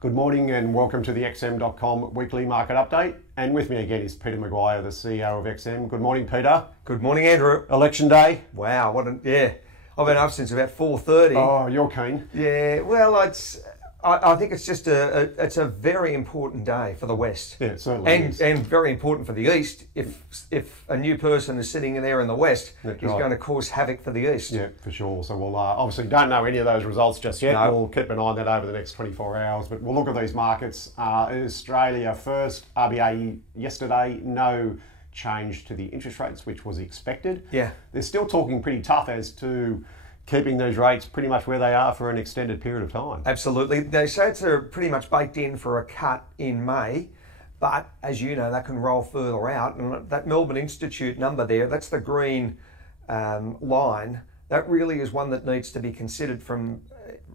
Good morning and welcome to the XM.com weekly market update. And with me again is Peter McGuire, the CEO of XM. Good morning, Peter. Good morning, Andrew. Election day. Wow, I've been up since about 4:30. Oh, you're keen. Yeah, well, I think it's just it's a very important day for the West. Yeah, it certainly is. And very important for the East. If a new person is sitting in there in the West, That's he's right. cause havoc for the East. Yeah, for sure. So we'll obviously don't know any of those results just yet. No. We'll keep an eye on that over the next 24 hours. But we'll look at these markets. Australia first, RBA yesterday, no change to the interest rates, which was expected. Yeah. They're still talking pretty tough as to keeping those rates pretty much where they are for an extended period of time. Absolutely. They say it's pretty much baked in for a cut in May, but as you know, that can roll further out. And that Melbourne Institute number there, that's the green line, that really is one that needs to be considered from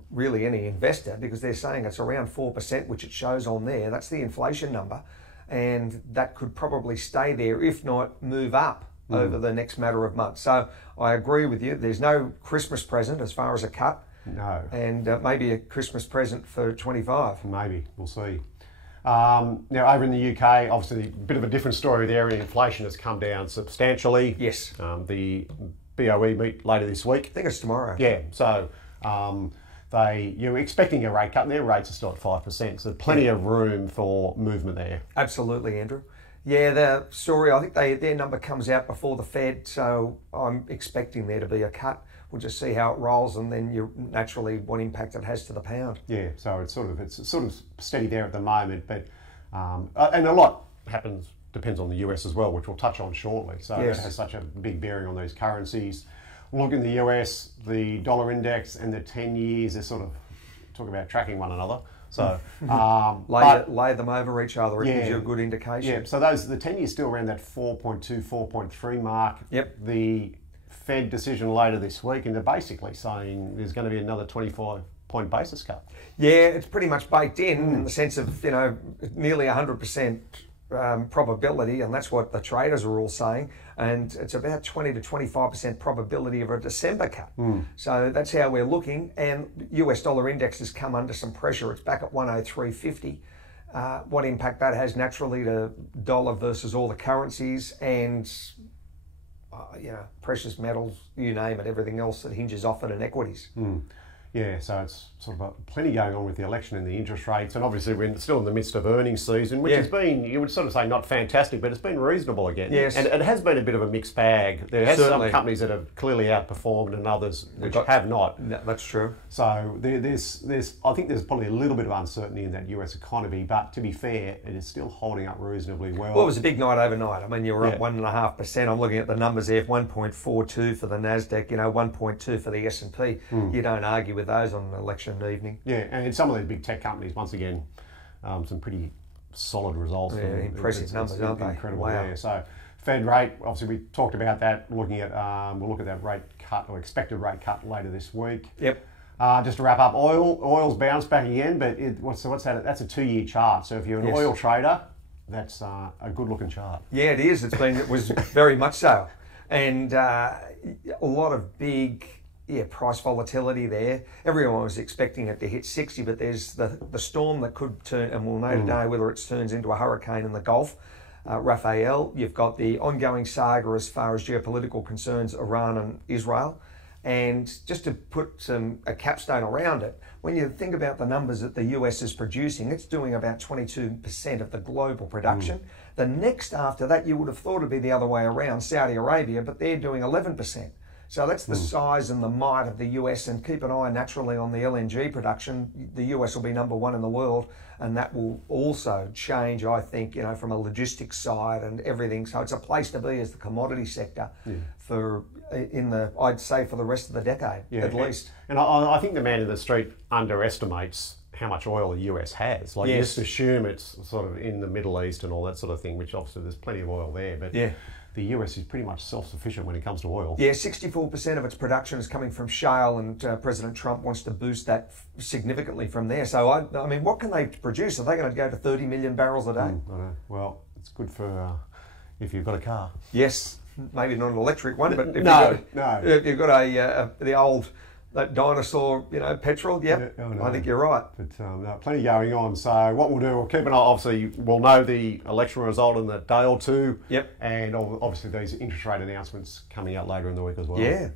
really any investor, because they're saying it's around 4%, which it shows on there. That's the inflation number. And that could probably stay there, if not move up over the next matter of months. So I agree with you. There's no Christmas present as far as a cut. No. And maybe a Christmas present for 25. Maybe, we'll see. Now, over in the UK, obviously a bit of a different story there. Inflation has come down substantially. Yes. The BOE meet later this week. I think it's tomorrow. Yeah, so you're expecting a rate cut, and their rates are still at 5%, so plenty of room for movement there. Absolutely, Andrew. Yeah, the story, I think their number comes out before the Fed, so I'm expecting there to be a cut. We'll just see how it rolls, and then naturally what impact it has to the pound. Yeah, so it's sort of steady there at the moment, but and a lot depends on the US as well, which we'll touch on shortly. So Yes. That has such a big bearing on those currencies. Look in the US, the dollar index and the 10 years, they're sort of talking about tracking one another. So Lay them over each other, it gives you a good indication. Yeah, so the 10 years still around that 4.2, 4.3 mark. Yep. The Fed decision later this week, and they're basically saying there's going to be another 25-point basis cut. Yeah, it's pretty much baked in the sense of, nearly 100% probability, and that's what the traders are all saying. And it's about 20 to 25% probability of a December cut. So that's how we're looking. And US dollar index has come under some pressure. It's back at 103.50. What impact that has naturally to dollar versus all the currencies and precious metals, you name it, everything else that hinges off it in equities. Yeah, so it's sort of plenty going on with the election and the interest rates, and obviously we're still in the midst of earnings season, which has been, you would sort of say, not fantastic, but it's been reasonable again. Yes. And it has been a bit of a mixed bag. There has Certainly. some companies that have clearly outperformed and others which have not. No, that's true. So I think there's probably a little bit of uncertainty in that US economy, but to be fair, it is still holding up reasonably well. Well, it was a big night overnight. I mean, you were up 1.5%. I'm looking at the numbers there, 1.42 for the Nasdaq, 1.2 for the S&P. You don't argue with those on an election evening. Yeah, and some of these big tech companies, once again, some pretty solid results. Yeah, impressive numbers, aren't they? Incredible. Wow. Yeah. So Fed rate, obviously we talked about that. Looking at, we'll look at that rate cut or expected rate cut later this week. Yep. Just to wrap up, oil's bounced back again, but what's that? That's a 2-year chart. So if you're an oil trader, that's a good looking chart. Yeah, it is. It was very much so, and a lot of big price volatility there. Everyone was expecting it to hit 60, but there's the storm that could turn, and we'll know today whether it turns into a hurricane in the Gulf. Rafael, you've got the ongoing saga as far as geopolitical concerns, Iran and Israel. And just to put a capstone around it, when you think about the numbers that the US is producing, it's doing about 22% of the global production. The next after that, you would have thought it'd be the other way around, Saudi Arabia, but they're doing 11%. So that's the size and the might of the US, and keep an eye naturally on the LNG production. The US will be number one in the world, and that will also change, I think, from a logistics side and everything. So it's a place to be as the commodity sector I'd say for the rest of the decade, at least. And I think the man in the street underestimates how much oil the US has. Like you just assume it's sort of in the Middle East and all that sort of thing, which obviously there's plenty of oil there, but the US is pretty much self-sufficient when it comes to oil. Yeah, 64% of its production is coming from shale, and President Trump wants to boost that significantly from there. So, I mean, what can they produce? Are they going to go to 30 million barrels a day? I know. Well, it's good for if you've got a car. Yes, maybe not an electric one, but if No. you've got the old that dinosaur, petrol. Yep, I think you're right. But plenty going on. So what we'll do, we'll keep an eye. Obviously, we'll know the election result in a day or two. Yep. And obviously these interest rate announcements coming out later in the week as well. Yeah.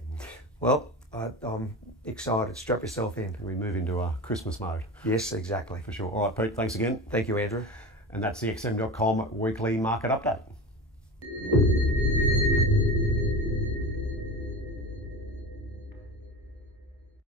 Well, I'm excited. Strap yourself in. We move into a Christmas mode. Yes, exactly. For sure. All right, Pete, thanks again. Thank you, Andrew. And that's the XM.com weekly market update.